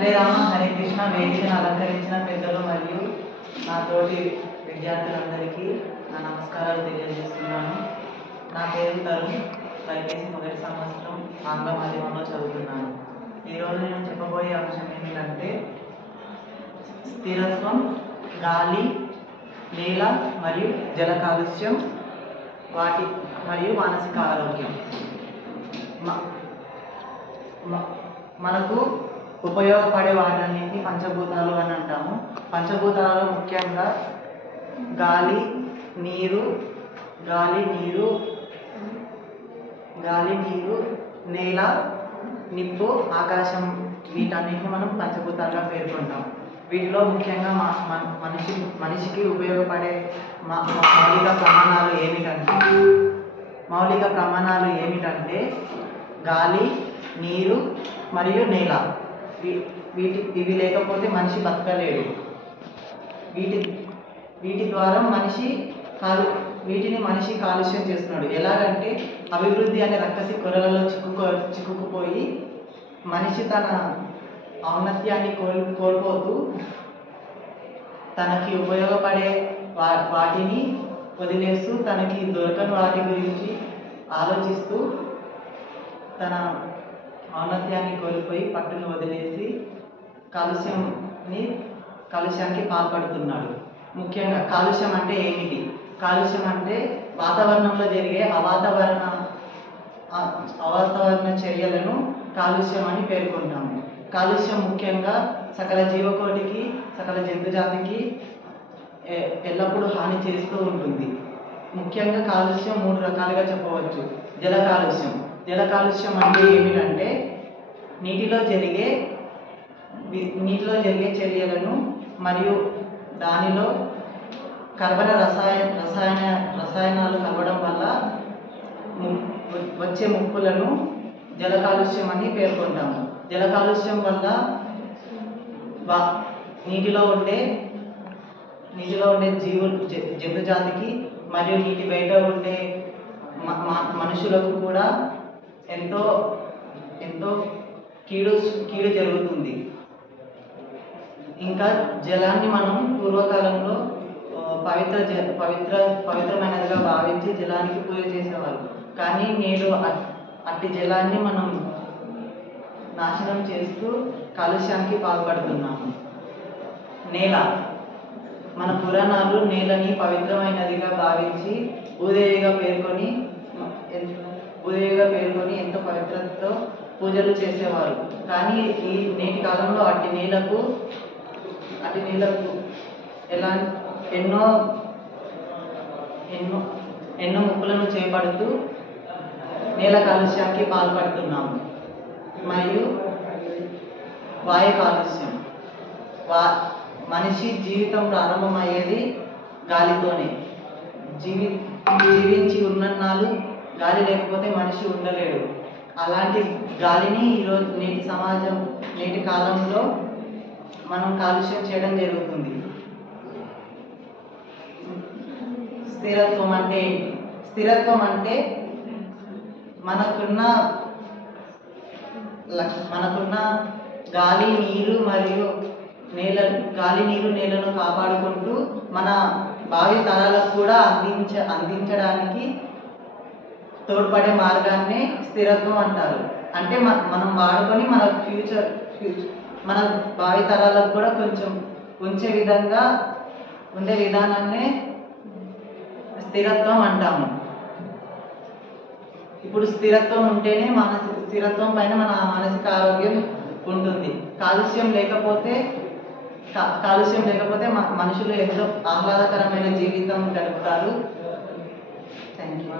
హరే రామ హరే కృష్ణ వేదికను అలంకరించిన పెద్దలు మరియు నా తోటి విద్యార్థులందరికీ నా నమస్కారాలు తెలియజేస్తున్నాను. నా పేరు తరుణ్, బైపీసీ మొదటి సంవత్సరం ఆంగ్ల మాధ్యమంలో చదువుతున్నాను. ఈరోజు నేను చెప్పబోయే అంశం ఏమిటంటే స్థిరత్వం, గాలి, నేల మరియు జల కాలుష్యం, వాటి మరియు మానసిక ఆరోగ్యం. మనకు ఉపయోగపడే వాటన్నింటినీ పంచభూతాలు అని అంటాము. పంచభూతాలలో ముఖ్యంగా గాలి, నీరు, నేల, నిప్పు, ఆకాశం, వీటన్నిటిని మనం పంచభూతాలుగా పేర్కొంటాం. వీటిలో ముఖ్యంగా మనిషికి ఉపయోగపడే మౌలిక ప్రమాణాలు ఏమిటంటే గాలి, నీరు మరియు నేల. ఇవి లేకపోతే మనిషి బతకలేడు. వీటి ద్వారా వీటిని మనిషి కాలుష్యం చేస్తున్నాడు. ఎలాగంటే అభివృద్ధి అనే రక్కసి కొరలలో చిక్కుకుపోయి మనిషి తన ఔన్నత్యాన్ని కోల్పోతూ తనకి ఉపయోగపడే వాటిని వదిలేస్తూ తనకి దొరకని వాటి గురించి ఆలోచిస్తూ తన ఔన్నత్యాన్ని కోల్పోయి పట్టును వదిలేసి కాలుష్యానికి పాల్పడుతున్నాడు. ముఖ్యంగా కాలుష్యం అంటే ఏమిటి? కాలుష్యం అంటే వాతావరణంలో జరిగే అవాతావరణ చర్యలను కాలుష్యం అని పేర్కొంటాము. కాలుష్యం ముఖ్యంగా సకల జీవకోటికి, సకల జంతుజాతికి ఎల్లప్పుడూ హాని చేస్తూ ఉంటుంది. ముఖ్యంగా కాలుష్యం 3 రకాలుగా చెప్పవచ్చు. జల కాలుష్యం అంటే ఏమిటంటే నీటిలో జరిగే చర్యలను మరియు దానిలో కర్బన రసాయనాలు కలవడం వల్ల వచ్చే ముప్పులను జల కాలుష్యం అని పేర్కొంటాము. జల కాలుష్యం వల్ల నీటిలో ఉండే జంతుజాతికి మరియు నీటి బయట ఉండే మనుషులకు కూడా ఎంతో కీడు జరుగుతుంది. ఇంకా జలాన్ని మనం పూర్వకాలంలో పవిత్రమైనదిగా భావించి జలానికి పూజ చేసేవారు. కానీ నేడు అట్టి జలాన్ని మనం నాశనం చేస్తూ కాలుష్యానికి పాల్పడుతున్నాము. నేల, మన పురాణాలు నేలని పవిత్రమైనదిగా భావించి భూదేవిగా పేర్కొని ఎంతో పవిత్రతతో పూజలు చేసేవారు. కానీ ఈ నేటి కాలంలో అట్టి నేలకు ఎన్నో ముప్పులను చేపడుతూ నేల కాలుష్యానికి పాల్పడుతున్నాము. మరియు వాయు కాలుష్యం. మనిషి జీవితం ప్రారంభమయ్యేది గాలితోనే. జీవించి ఉన్నన్నాళ్ళు గాలి లేకపోతే మనిషి ఉండలేడు. అలాంటి గాలిని ఈరోజు నేటి కాలంలో మనం కాలుష్యం చేయడం జరుగుతుంది. స్థిరత్వం అంటే మనకున్న గాలి, నీరు మరియు నేలను కాపాడుకుంటూ మన భావి తరాలకు కూడా అందించడానికి తోడ్పడే మార్గాన్ని స్థిరత్వం అంటారు. అంటే మనం వాడుకొని మన భావి తరాలకు కూడా కొంచెం ఉండే విధానాన్నే స్థిరత్వం అంటాము. ఇప్పుడు స్థిరత్వం ఉంటేనే స్థిరత్వం పైన మన మానసిక ఆరోగ్యం ఉంటుంది. కాలుష్యం లేకపోతే మనుషులు ఎంతో ఆహ్లాదకరమైన జీవితం గడుపుతారు. Thank you.